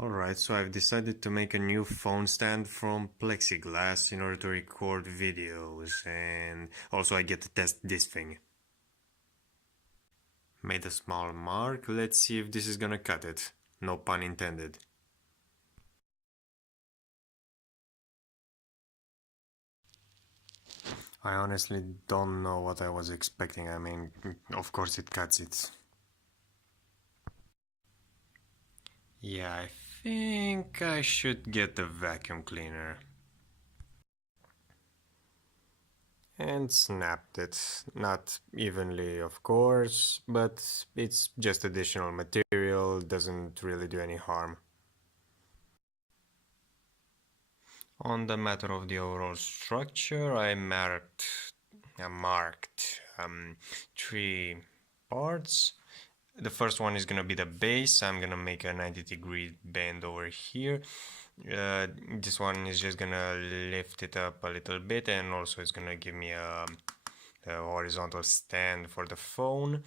Alright, so I've decided to make a new phone stand from plexiglass in order to record videos, and also I get to test this thing. Made a small mark, let's see if this is gonna cut it. No pun intended. I honestly don't know what I was expecting. I mean, of course it cuts it. Yeah, I think I should get the vacuum cleaner. And snapped it. Not evenly, of course, but it's just additional material, doesn't really do any harm. On the matter of the overall structure, I marked three parts. The first one is gonna be the base. I'm gonna make a 90-degree bend over here. This one is just gonna lift it up a little bit, and also it's gonna give me a horizontal stand for the phone.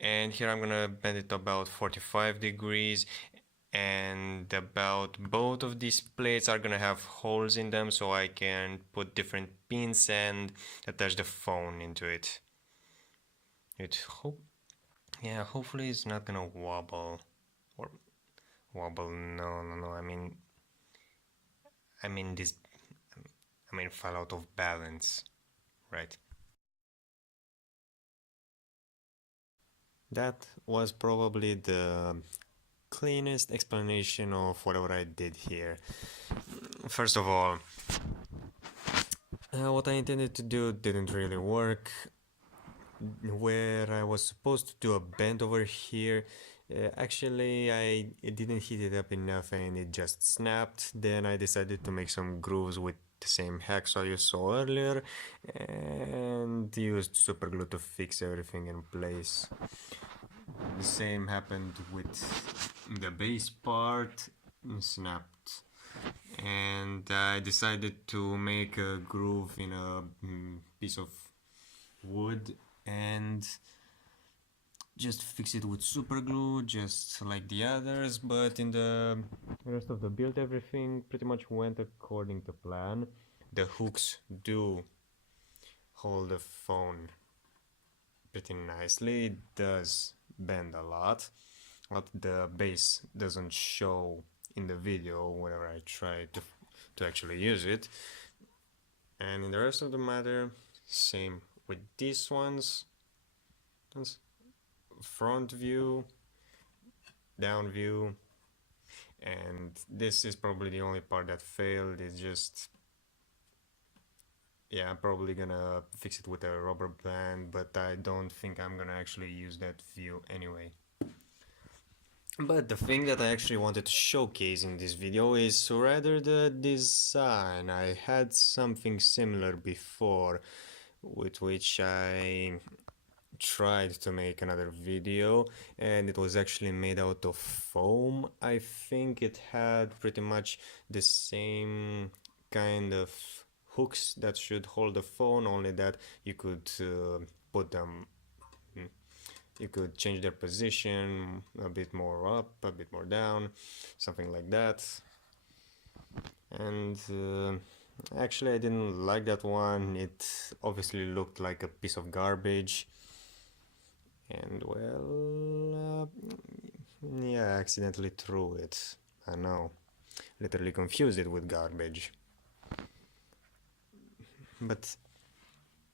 And here I'm gonna bend it about 45 degrees, and about both of these plates are gonna have holes in them so I can put different pins and attach the phone into it. Hopefully it's not gonna wobble or wobble. No. I mean this. I mean fall out of balance, right? That was probably the cleanest explanation of whatever I did here. First of all, what I intended to do didn't really work. Where I was supposed to do a bend over here, actually I didn't heat it up enough and it just snapped. Then I decided to make some grooves with the same hacksaw you saw earlier and used super glue to fix everything in place. The same happened with the base part, snapped, and I decided to make a groove in a piece of wood and just fix it with super glue, just like the others. But in the rest of the build, everything pretty much went according to plan. The hooks do hold the phone pretty nicely. It does bend a lot, but the base doesn't show in the video whenever I try to actually use it. And in the rest of the matter, same with these ones. Front view, down view, and this is probably the only part that failed. It's just, yeah, I'm probably gonna fix it with a rubber band, but I don't think I'm gonna actually use that view anyway. But the thing that I actually wanted to showcase in this video is rather the design. I had something similar before with which I tried to make another video, and it was actually made out of foam. I think it had pretty much the same kind of hooks that should hold the phone, only that you could put them you could change their position a bit more up, a bit more down, something like that. And actually I didn't like that one. It obviously looked like a piece of garbage, and well, yeah, I accidentally threw it. I know, literally confused it with garbage. But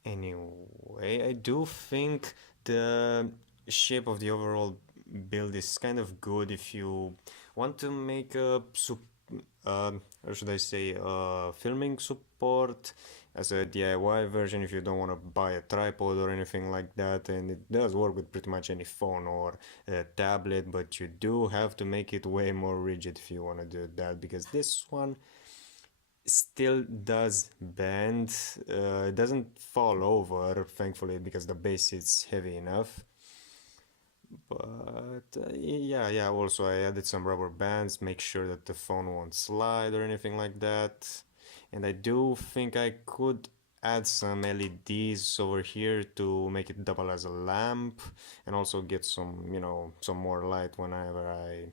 anyway, I do think the shape of the overall build is kind of good if you want to make a or should I say filming support as a DIY version if you don't want to buy a tripod or anything like that. And it does work with pretty much any phone or tablet, but you do have to make it way more rigid if you want to do that, because this one still does bend. It doesn't fall over, thankfully, because the base is heavy enough. But yeah, also I added some rubber bands, make sure that the phone won't slide or anything like that. And I do think I could add some LEDs over here to make it double as a lamp and also get some, some more light whenever I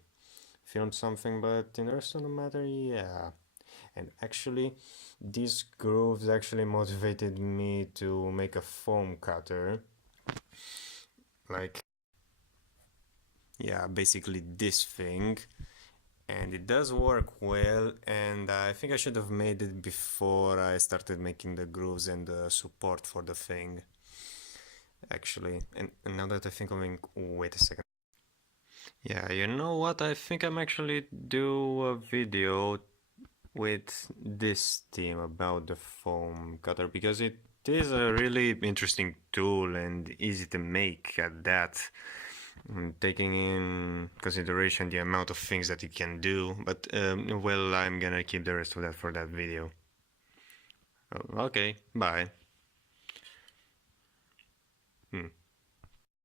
film something, but in the rest of the matter, yeah. And actually, these grooves actually motivated me to make a foam cutter. Like, yeah, basically this thing. And it does work well, and I think I should have made it before I started making the grooves and the support for the thing. Actually, and now that I think of it, wait a second. Yeah, you know what? I think I'm actually do a video with this theme about the foam cutter because it is a really interesting tool and easy to make at that, taking in consideration the amount of things that it can do. But well, I'm gonna keep the rest of that for that video. Okay, bye.